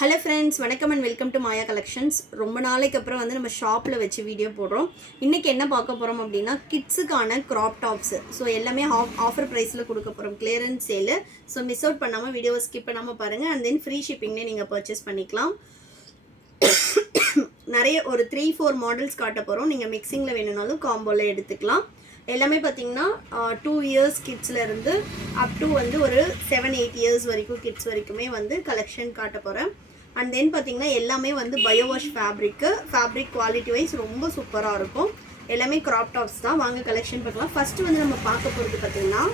Hello friends, வணக்கம் and welcome to Maya collections. ரொம்ப நாளைக்கு அப்புறம் வந்து நம்ம ஷாப்பில் வச்சு வீடியோ போடுறோம். இன்றைக்கி என்ன பார்க்க போகிறோம் அப்படின்னா, கிட்ஸுக்கான க்ராப் டாப்ஸு. ஸோ எல்லாமே ஆஃபர் ப்ரைஸில் கொடுக்க போகிறோம், கிளியரன்ஸ் சேலு. ஸோ மிஸ் அவுட் பண்ணாமல் வீடியோவை ஸ்கிப் பண்ணாமல் பாருங்கள். அண்ட் தென் ஃப்ரீ ஷிப்பிங்னே நீங்கள் பர்ச்சேஸ் பண்ணிக்கலாம். நிறைய ஒரு 3-4 மாடல்ஸ் காட்ட போகிறோம். நீங்கள் மிக்சிங்கில் வேணும்னாலும் காம்போவில் எடுத்துக்கலாம். எல்லாமே பார்த்தீங்கன்னா 2 இயர்ஸ் கிட்ஸ்லேருந்து அப் டு வந்து ஒரு 7-8 இயர்ஸ் வரைக்கும் கிட்ஸ் வரைக்குமே வந்து கலெக்ஷன் காட்ட போகிறேன். அண்ட் தென் பார்த்தீங்கன்னா எல்லாமே வந்து பயோவாஷ் ஃபேப்ரிக் குவாலிட்டி வைஸ் ரொம்ப சூப்பராக இருக்கும். எல்லாமே க்ராப் டாப்ஸ் தான். வாங்க கலெக்ஷன் பார்க்கலாம். ஃபஸ்ட்டு வந்து நம்ம பார்க்க போகிறது பார்த்தீங்கன்னா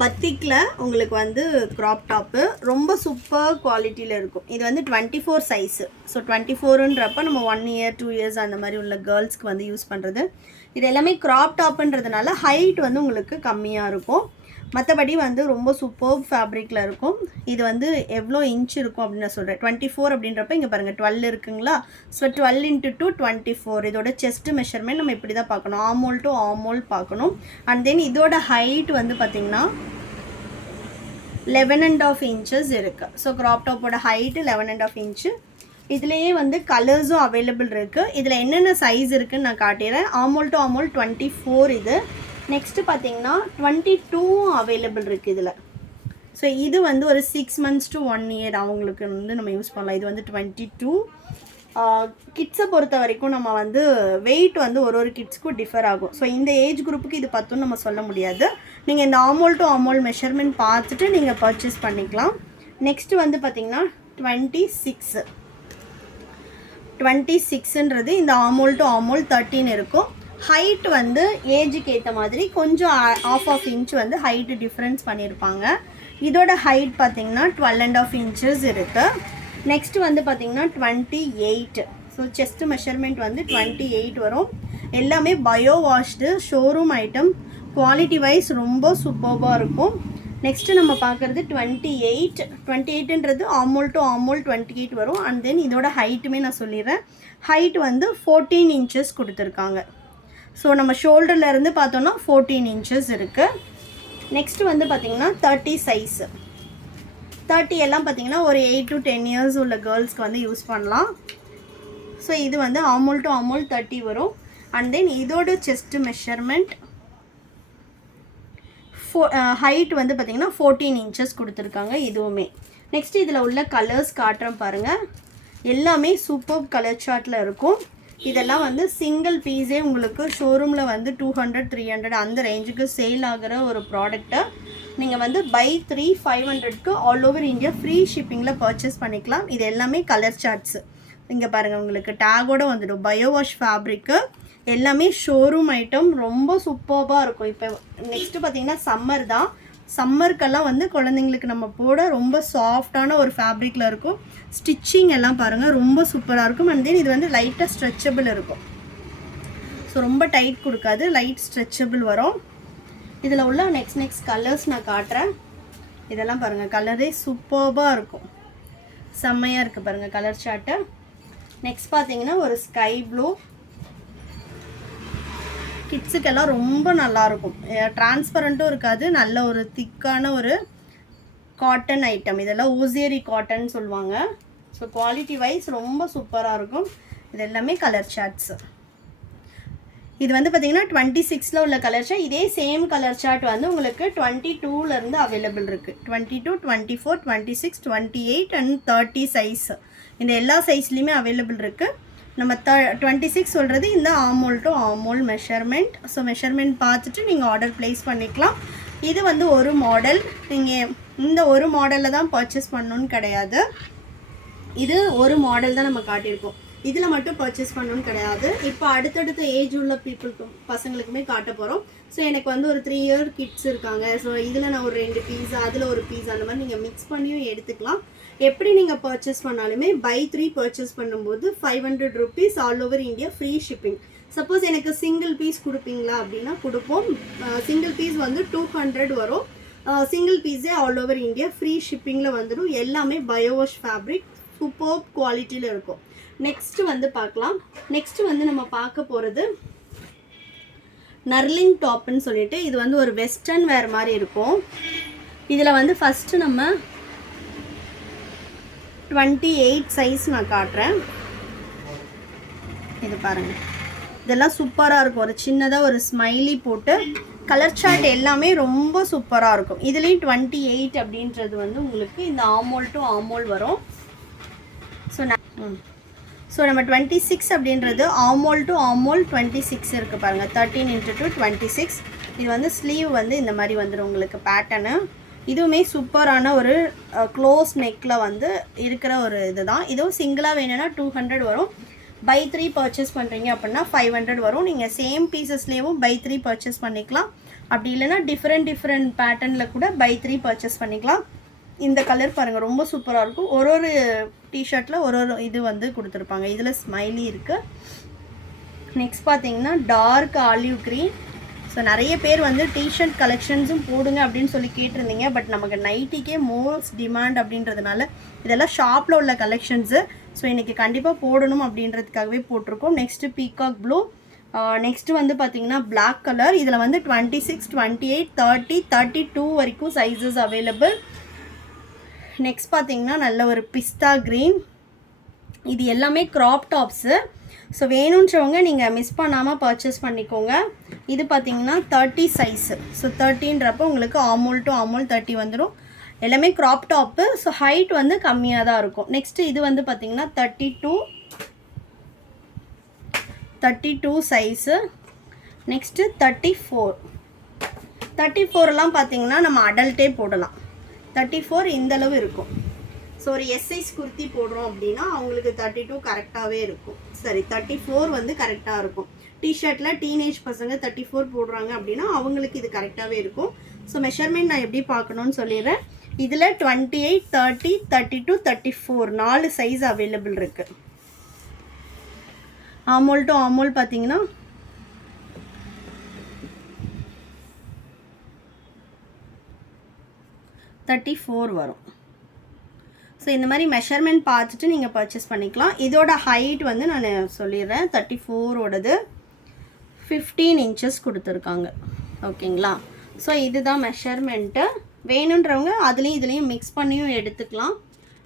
பத்திக்கில் உங்களுக்கு வந்து க்ராப் டாப்பு ரொம்ப சூப்பர் குவாலிட்டியில் இருக்கும். இது வந்து 24 சைஸு. ஸோ 24ன்றப்ப நம்ம 1 இயர் 2 இயர்ஸ் அந்த மாதிரி உள்ள கேர்ள்ஸ்க்கு வந்து யூஸ் பண்ணுறது. இது எல்லாமே க்ராப் டாப்புன்றதுனால ஹைட் வந்து உங்களுக்கு கம்மியாக இருக்கும். மற்றபடி வந்து ரொம்ப சூப்பர் ஃபேப்ரிக்கில் இருக்கும். இது வந்து எவ்வளோ இன்ச் இருக்கும் அப்படின்னு நான் சொல்கிறேன். 24 அப்படின்றப்ப இங்கே பாருங்கள் 12 இருக்குங்களா. ஸோ 12 × 2 24. இதோட செஸ்ட் மெஷர்மெண்ட் நம்ம இப்படி தான் பார்க்கணும். ஆமோல் டு ஆமோல் பார்க்கணும். அண்ட் தென் இதோட ஹைட் வந்து பார்த்திங்கன்னா 11.5 இன்ச்சஸ் இருக்குது. ஸோ க்ராப் டாப்போட ஹைட்டு 11.5 இன்ச்சு. இதுலேயே வந்து கலர்ஸும் அவைலபிள் இருக்குது. இதில் என்னென்ன சைஸ் இருக்குதுன்னு நான் காட்டிடுறேன். ஆமோல் டு ஆமோல் 24 இது. நெக்ஸ்ட்டு பார்த்தீங்கன்னா 22 அவைலபிள் இருக்குது இதில். ஸோ இது வந்து ஒரு 6 months to 1 year அவங்களுக்கு வந்து நம்ம யூஸ் பண்ணலாம். இது வந்து 22. கிட்ஸை பொறுத்த வரைக்கும் நம்ம வந்து வெயிட் வந்து ஒரு கிட்ஸ்க்கும் டிஃபர் ஆகும். ஸோ இந்த ஏஜ் குரூப்புக்கு இது பத்துன்னு நம்ம சொல்ல முடியாது. நீங்கள் இந்த ஆமோல் டு ஆமோல் மெஷர்மெண்ட் பார்த்துட்டு நீங்கள் பர்ச்சேஸ் பண்ணிக்கலாம். நெக்ஸ்ட்டு வந்து பார்த்திங்கன்னா 26ன்றது இந்த ஆமோல் டு ஆமோல் 13 இருக்கும். ஹைட் வந்து ஏஜுக்கு ஏற்ற மாதிரி கொஞ்சம் ஆஃப் இன்ச் வந்து ஹைட்டு டிஃப்ரென்ஸ் பண்ணியிருப்பாங்க. இதோட ஹைட் பார்த்திங்கன்னா 12.5 இன்ச்சஸ் இருக்குது. நெக்ஸ்ட்டு வந்து பார்த்திங்கன்னா 28. ஸோ செஸ்ட் மெஷர்மெண்ட் வந்து 28 வரும். எல்லாமே bio washed showroom item. Quality wise ரொம்ப சூப்பர்பாக இருக்கும். நெக்ஸ்ட்டு நம்ம பார்க்குறது 28ன்றது ஆமோல் டு ஆமோல் 28 வரும். அண்ட் தென் இதோட ஹைட்டுமே நான் சொல்லிடுறேன். ஹைட் வந்து 14 இன்ச்சஸ் கொடுத்துருக்காங்க. ஸோ நம்ம ஷோல்டர்லேருந்து பார்த்தோன்னா 14 இன்ச்சஸ் இருக்குது. நெக்ஸ்ட்டு வந்து பார்த்திங்கன்னா 30 சைஸு. 30 எல்லாம் பார்த்திங்கன்னா ஒரு 8 to 10 இயர்ஸ் உள்ள கேர்ள்ஸ்க்கு வந்து யூஸ் பண்ணலாம். ஸோ இது வந்து ஆமோல் டு ஆமோல் 30 வரும். அண்ட் தென் இதோட செஸ்ட் மெஷர்மெண்ட் ஹைட் வந்து பார்த்திங்கன்னா 14 இன்ச்சஸ் கொடுத்துருக்காங்க இதுவுமே. நெக்ஸ்ட் இதில் உள்ள கலர்ஸ் காட்டுறேன் பாருங்கள். எல்லாமே சூப்பர் கலர் சார்ட்டில் இருக்கும். இதெல்லாம் வந்து சிங்கிள் பீஸே உங்களுக்கு ஷோரூமில் வந்து 200-300 அந்த ரேஞ்சுக்கு சேல் ஆகிற ஒரு ப்ராடக்ட்டை நீங்கள் வந்து பை 3 500க்கு ஆல் ஓவர் இந்தியா ஃப்ரீ ஷிப்பிங்கில் பர்ச்சேஸ் பண்ணிக்கலாம். இது எல்லாமே கலர் சார்ட்ஸு. இங்கே பாருங்கள், உங்களுக்கு டேகோடு வந்துடும். பயோவாஷ் ஃபேப்ரிக்கு எல்லாமே ஷோரூம் ஐட்டம். ரொம்ப சூப்பர்பாக இருக்கும். இப்போ நெக்ஸ்ட்டு பார்த்திங்கன்னா சம்மர் தான். சம்மருக்கெல்லாம் வந்து குழந்தைங்களுக்கு நம்ம போட ரொம்ப சாஃப்டான ஒரு ஃபேப்ரிக்கில் இருக்கும். ஸ்டிச்சிங் எல்லாம் பாருங்கள் ரொம்ப சூப்பராக இருக்கும். அண்ட் தென் இது வந்து லைட்டாக ஸ்ட்ரெச்சபிள் இருக்கும். ஸோ ரொம்ப டைட் கொடுக்காது, லைட் ஸ்ட்ரெச்சபிள் வரும். இதில் உள்ள நெக்ஸ்ட் கலர்ஸ் நான் காட்டுறேன். இதெல்லாம் பாருங்கள், கலரே சூப்பர்பாக இருக்கும். செம்மையாக இருக்குது பாருங்கள் கலர் சார்ட்டு. நெக்ஸ்ட் பார்த்தீங்கன்னா ஒரு ஸ்கை ப்ளூ. கிட்ஸுக்கெல்லாம் ரொம்ப நல்லாயிருக்கும். டிரான்ஸ்பரண்ட்டும் இருக்காது. நல்ல ஒரு திக்கான ஒரு காட்டன் ஐட்டம். இதெல்லாம் ஊசியரி காட்டன் சொல்லுவாங்க. ஸோ குவாலிட்டி வைஸ் ரொம்ப சூப்பராக இருக்கும். இது எல்லாமே கலர் சார்ட்ஸு. இது வந்து பார்த்திங்கன்னா 26ல் உள்ள கலர் சார்ட். இதே சேம் கலர் சார்ட் வந்து உங்களுக்கு 22லேருந்து அவைலபிள் இருக்குது. 22, 24, 26, 28 அண்ட் 30 சைஸ். இந்த எல்லா சைஸ்லேயுமே அவைலபிள் இருக்குது. நம்ம 26 சொல்கிறது இந்த ஆமோல் டு ஆமோல் மெஷர்மெண்ட். ஸோ மெஷர்மெண்ட் பார்த்துட்டு நீங்கள் ஆர்டர் ப்ளேஸ் பண்ணிக்கலாம். இது வந்து ஒரு மாடல். நீங்கள் இந்த ஒரு மாடலில் தான் பர்ச்சேஸ் பண்ணணுன்னு கிடையாது. இது ஒரு மாடல் தான் நம்ம காட்டியிருக்கோம். இதில் மட்டும் பர்ச்சேஸ் பண்ணணுன்னு கிடையாது. இப்போ அடுத்தடுத்த ஏஜ் உள்ள பசங்களுக்குமே காட்ட போகிறோம். ஸோ எனக்கு வந்து ஒரு 3 இயர் கிட்ஸ் இருக்காங்க. ஸோ இதில் நான் ஒரு 2 பீஸ், அதில் ஒரு பீஸ், அந்த மாதிரி நீங்கள் மிக்ஸ் பண்ணியும் எடுத்துக்கலாம். எப்படி நீங்கள் பர்ச்சேஸ் பண்ணாலுமே பை 3 பர்ச்சேஸ் பண்ணும்போது 500 rupees all over India free shipping. Suppose எனக்கு சிங்கிள் பீஸ் கொடுப்பீங்களா அப்படின்னா கொடுப்போம். சிங்கிள் பீஸ் வந்து 200 வரும். சிங்கிள் பீஸே ஆல் ஓவர் இந்தியா ஃப்ரீ ஷிப்பிங்கில் வந்துடும். எல்லாமே பயோவாஷ் ஃபேப்ரிக் சூப்பர் குவாலிட்டியில் இருக்கும். நெக்ஸ்ட்டு வந்து பார்க்கலாம். நெக்ஸ்ட்டு வந்து நம்ம பார்க்க போகிறது நர்லிங் டாப்னு சொல்லிட்டு. இது வந்து ஒரு வெஸ்டர்ன் வேர் மாதிரி இருக்கும். இதில் வந்து ஃபஸ்ட்டு நம்ம 28 சைஸ் நான் காட்டுறேன். இது பாருங்கள், இதெல்லாம் சூப்பராக இருக்கும். ஒரு சின்னதாக ஒரு ஸ்மைலி போட்டு கலர் சார்ட் எல்லாமே ரொம்ப சூப்பராக இருக்கும். இதுலேயும் 28 அப்படின்றது வந்து உங்களுக்கு இந்த ஆமோல் டு ஆமோல் வரும். ஸோ நம்ம 26 அப்படின்றது ஆமோல் டு ஆமோல் 26 இருக்குது பாருங்கள். 13 × 2 26. இது வந்து ஸ்லீவ் வந்து இந்த மாதிரி வந்துடும் உங்களுக்கு பேட்டர்னு. இதுவுமே சூப்பரான ஒரு க்ளோஸ் நெக்கில் வந்து இருக்கிற ஒரு இது தான். இதுவும் சிங்கிளாக வேணும்னா 200 வரும். பை 3 பர்ச்சேஸ் பண்ணுறீங்க அப்படின்னா 500 வரும். நீங்கள் சேம் பீசஸ்லேயும் பை 3 பர்ச்சேஸ் பண்ணிக்கலாம். அப்படி இல்லைனா டிஃப்ரெண்ட் பேட்டர்னில் கூட பை 3 பர்ச்சேஸ் பண்ணிக்கலாம். இந்த கலர் பாருங்கள், ரொம்ப சூப்பராக இருக்கும். ஒரு டிஷர்ட்டில் ஒரு இது வந்து கொடுத்துருப்பாங்க. இதில் ஸ்மைலி இருக்குது. நெக்ஸ்ட் பார்த்தீங்கன்னா டார்க் ஆலிவ் க்ரீன். ஸோ நிறைய பேர் வந்து டிஷர்ட் கலெக்ஷன்ஸும் போடுங்க அப்படின்னு சொல்லி கேட்டிருந்தீங்க. பட் நமக்கு நைட்டிக்கே மோஸ்ட் டிமாண்ட் அப்படின்றதுனால இதெல்லாம் ஷாப்பில் உள்ள கலெக்ஷன்ஸு. ஸோ இன்றைக்கி கண்டிப்பாக போடணும் அப்படின்றதுக்காகவே போட்டிருக்கோம். Next peacock blue. நெக்ஸ்ட்டு வந்து பார்த்திங்கன்னா பிளாக் கலர். இதில் வந்து 26, 28, 30, 32 வரைக்கும் சைஸஸ் அவைலபிள். நெக்ஸ்ட் பார்த்திங்கன்னா நல்ல ஒரு பிஸ்தா க்ரீன். இது எல்லாமே க்ராப் டாப்ஸு. ஸோ வேணுன்றவங்க நீங்கள் மிஸ் பண்ணாமல் பர்ச்சேஸ் பண்ணிக்கோங்க. இது பார்த்திங்கன்னா 30 சைஸு. ஸோ 30ன்றப்போ உங்களுக்கு ஆமோல் டு ஆமோல் 30 வந்துடும். எல்லாமே க்ராப் டாப்பு. ஸோ ஹைட் வந்து கம்மியாக தான் இருக்கும். நெக்ஸ்ட்டு இது வந்து பார்த்திங்கன்னா 32 சைஸு. நெக்ஸ்ட்டு 34 பார்த்திங்கன்னா நம்ம அடல்ட்டே போடலாம். 34 இந்தளவு இருக்கும். ஸோ ஒரு எஸ்ஐஸ் குர்த்தி போடுறோம் அப்படின்னா அவங்களுக்கு 32 கரெக்டாகவே இருக்கும். சரி, 34 வந்து கரெக்டாக இருக்கும். டிஷர்ட்டில் டீனேஜ் பசங்க 34 போடுறாங்க அப்படின்னா அவங்களுக்கு இது கரெக்டாகவே இருக்கும். ஸோ மெஷர்மெண்ட் நான் எப்படி பார்க்கணுன்னு சொல்லிடுறேன். இதில் 28, 30, 32, 34 4 சைஸ் அவைலபிள் இருக்குது. ஆமோல் டு ஆமோல் பார்த்தீங்கன்னா $34 வரும். ஸோ இந்த மாதிரி மெஷர்மெண்ட் பார்த்துட்டு நீங்கள் பர்ச்சேஸ் பண்ணிக்கலாம். இதோட ஹைட் வந்து நான் சொல்லிடுறேன். 34ஓடது 15 இன்ச்சஸ் கொடுத்துருக்காங்க. ஓகேங்களா? ஸோ இதுதான் மெஷர்மெண்ட்டு. வேணுன்றவங்க அதுலேயும் இதுலேயும் மிக்ஸ் பண்ணியும் எடுத்துக்கலாம்.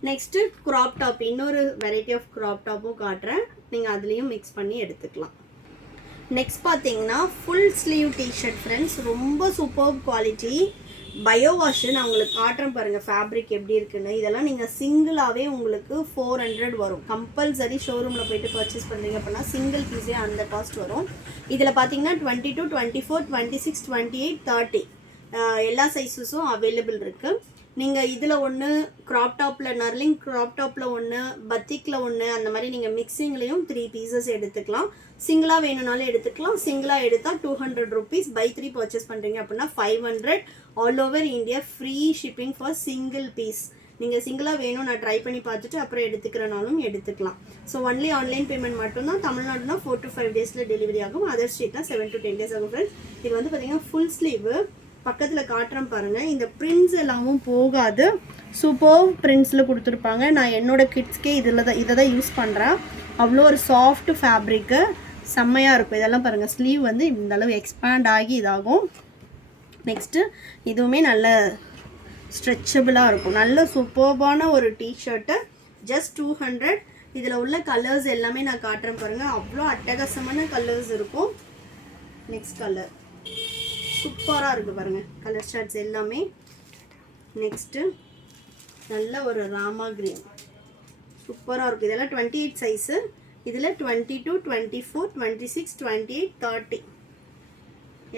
நெக்ஸ்ட்டு க்ராப் டாப், இன்னொரு வெரைட்டி ஆஃப் க்ராப் டாப்பும் காட்டுறேன். நீங்கள் அதுலேயும் மிக்ஸ் பண்ணி எடுத்துக்கலாம். நெக்ஸ்ட் பார்த்தீங்கன்னா ஃபுல் ஸ்லீவ் டிஷர்ட் ஃப்ரெண்ட்ஸ். ரொம்ப சூப்பர் குவாலிட்டி. பயோ வாஷு நான் உங்களுக்கு காட்டுறேன் பாருங்கள் ஃபேப்ரிக் எப்படி இருக்குன்னு. இதெல்லாம் நீங்கள் சிங்கிளாகவே உங்களுக்கு 400 வரும். கம்பல்சரி ஷோரூமில் போய்ட்டு பர்ச்சேஸ் பண்ணுறீங்க அப்படின்னா சிங்கிள் பீஸே அந்த காஸ்ட் வரும். இதில் பார்த்தீங்கன்னா 22, 24, 26, 28, 30 எல்லா சைஸஸும் அவைலபிள் இருக்குது. நீங்கள் இதில் ஒன்று க்ராப் டாப்பில், நர்லிங் க்ராப் டாப்பில் ஒன்று, பத்திக்கில் ஒன்று, அந்த மாதிரி நீங்கள் மிக்சிங்லேயும் 3 பீசஸ் எடுத்துக்கலாம். சிங்கிளாக வேணும்னாலும் எடுத்துக்கலாம். சிங்கிளாக எடுத்தால் 200 rupees. பை 3 பர்ச்சேஸ் பண்ணுறீங்க அப்படின்னா 500. All over India free shipping for single piece. நீங்கள் சிங்கிளாக வேணும் நான் ட்ரை பண்ணி பார்த்துட்டு அப்புறம் எடுத்துக்கிறனாலும் எடுத்துக்கலாம். ஸோ ஒன்லி ஆன்லைன் பேமெண்ட் மட்டும்தான். தமிழ்நாடுனா 4 to 5 டேஸில் டெலிவரி ஆகும். அதர் ஸ்டேட்னா 7 to 10 days ஆகும் ஃப்ரெண்ட்ஸ். இது வந்து பார்த்தீங்கன்னா ஃபுல் ஸ்லீவு. பக்கத்தில் காட்டுறேன் பாருங்கள். இந்த பிரிண்ட்ஸ் எல்லாமும் போகாது. சூப்பர் பிரிண்ட்ஸில் கொடுத்துருப்பாங்க. நான் என்னோடய கிட்ஸ்க்கே இதை தான் யூஸ் பண்ணுறேன். அவ்வளோ ஒரு சாஃப்ட் ஃபேப்ரிக்கு, செம்மையாக இருக்கும். இதெல்லாம் பாருங்கள், ஸ்லீவ் வந்து இந்தளவு எக்ஸ்பேண்ட் ஆகி இதாகும். நெக்ஸ்ட்டு இதுவுமே நல்ல ஸ்ட்ரெச்சபிளாக இருக்கும். நல்ல சூப்பர்பான ஒரு டிஷர்ட்டு. ஜஸ்ட் 200. இதில் உள்ள கலர்ஸ் எல்லாமே நான் காட்டுறேன் பாருங்கள். அவ்வளோ அட்டகாசமான கலர்ஸ் இருக்கும். நெக்ஸ்ட் கலர் சூப்பராக இருக்குது பாருங்கள், கலர் ஷர்ட்ஸ் எல்லாமே. நெக்ஸ்ட்டு நல்ல ஒரு ராமா க்ரீன் சூப்பராக இருக்கும். இதெல்லாம் 28 சைஸு. இதில் 22, 24, 26, 28, 30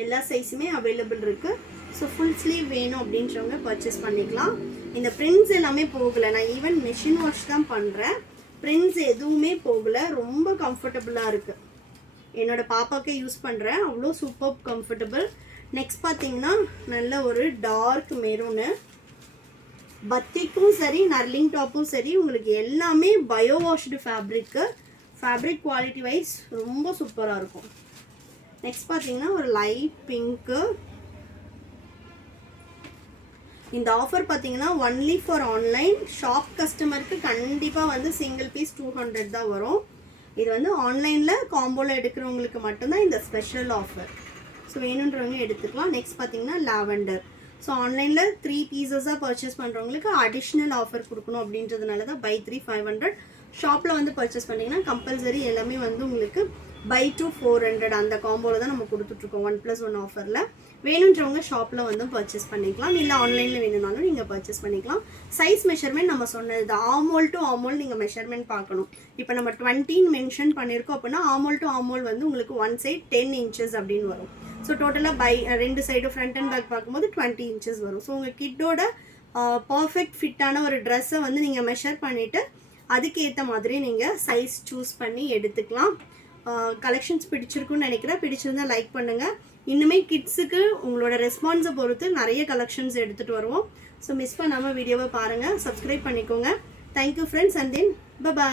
எல்லா சைஸுமே அவைலபிள் இருக்குது. ஸோ ஃபுல் ஸ்லீவ் வேணும் அப்படின்றவங்க பர்ச்சேஸ் பண்ணிக்கலாம். இந்த பிரிண்ட்ஸ் எல்லாமே போகலை. நான் ஈவன் மிஷின் வாஷ் தான் பண்ணுறேன். பிரிண்ட்ஸ் எதுவுமே போகலை. ரொம்ப கம்ஃபர்டபுளாக இருக்குது. என்னோடய பாப்பாவுக்கே யூஸ் பண்ணுறேன். அவ்வளோ சூப்பர் கம்ஃபர்டபுள். நெக்ஸ்ட் பார்த்தீங்கன்னா நல்ல ஒரு டார்க் மெரூனு. பத்திக்கும் சரி, நர்லிங் டாப்பும் சரி, உங்களுக்கு எல்லாமே bio washed fabric. Fabric quality wise ரொம்ப சூப்பராக இருக்கும். நெக்ஸ்ட் பார்த்தீங்கன்னா ஒரு லைட் பிங்க்கு. இந்த ஆஃபர் பார்த்தீங்கன்னா ஒன்லி ஃபார் ஆன்லைன். ஷாப் கஸ்டமருக்கு கண்டிப்பாக வந்து சிங்கிள் பீஸ் 200 தான் வரும். இது வந்து ஆன்லைனில் காம்போவில் எடுக்கிறவங்களுக்கு மட்டும்தான் இந்த ஸ்பெஷல் ஆஃபர். ஸோ வேணுன்றவங்க எடுத்துக்கலாம். நெக்ஸ்ட் பார்த்தீங்கன்னா லாவெண்டர். ஸோ ஆன்லைனில் 3 பீசஸாக பர்ச்சேஸ் பண்ணுறவங்களுக்கு அடிஷ்னல் ஆஃபர் கொடுக்கணும் அப்படின்றதுனால தான் பை 3 500. ஷாப்பில் வந்து பர்ச்சேஸ் பண்ணிங்கன்னா கம்பல்சரி எல்லாமே வந்து உங்களுக்கு பை 2 400 அந்த காம்போவில் தான் நம்ம கொடுத்துட்ருக்கோம் 1+1 ஆஃபரில். வேணுன்றவங்க ஷாப்பில் வந்து பர்ச்சேஸ் பண்ணிக்கலாம், இல்லை ஆன்லைனில் வேணும்னாலும் நீங்கள் பர்ச்சேஸ் பண்ணிக்கலாம். சைஸ் மெஷர்மெண்ட் நம்ம சொன்னது தான், ஆமோல் டு ஆமோல் நீங்கள் மெஷர்மெண்ட் பார்க்கணும். இப்போ நம்ம 20 மென்ஷன் பண்ணியிருக்கோம் அப்படின்னா ஆமோல் டு ஆமோல் வந்து உங்களுக்கு ஒன் சைட் 10 இன்ச்சஸ் அப்படின்னு வரும். ஸோ டோட்டலாக பை 2 சைடும் ஃப்ரண்ட் அண்ட் பேக் பார்க்கும்போது 20 இன்ச்சஸ் வரும். ஸோ உங்கள் கிட்டோட பர்ஃபெக்ட் ஃபிட்டான ஒரு ட்ரெஸ்ஸை வந்து நீங்கள் மெஷர் பண்ணிவிட்டு அதுக்கேற்ற மாதிரி நீங்கள் சைஸ் சூஸ் பண்ணி எடுத்துக்கலாம். கலெக்ஷன்ஸ் பிடிச்சிருக்குன்னு நினைக்கிறேன். பிடிச்சிருந்தால் லைக் பண்ணுங்கள். இன்னுமே கிட்ஸுக்கு உங்களோட ரெஸ்பான்ஸை பொறுத்து நிறைய கலெக்ஷன்ஸ் எடுத்துகிட்டு வருவோம். ஸோ மிஸ் பண்ணாமல் வீடியோவை பாருங்கள், சப்ஸ்கிரைப் பண்ணிக்கோங்க. Thank you friends, and then by.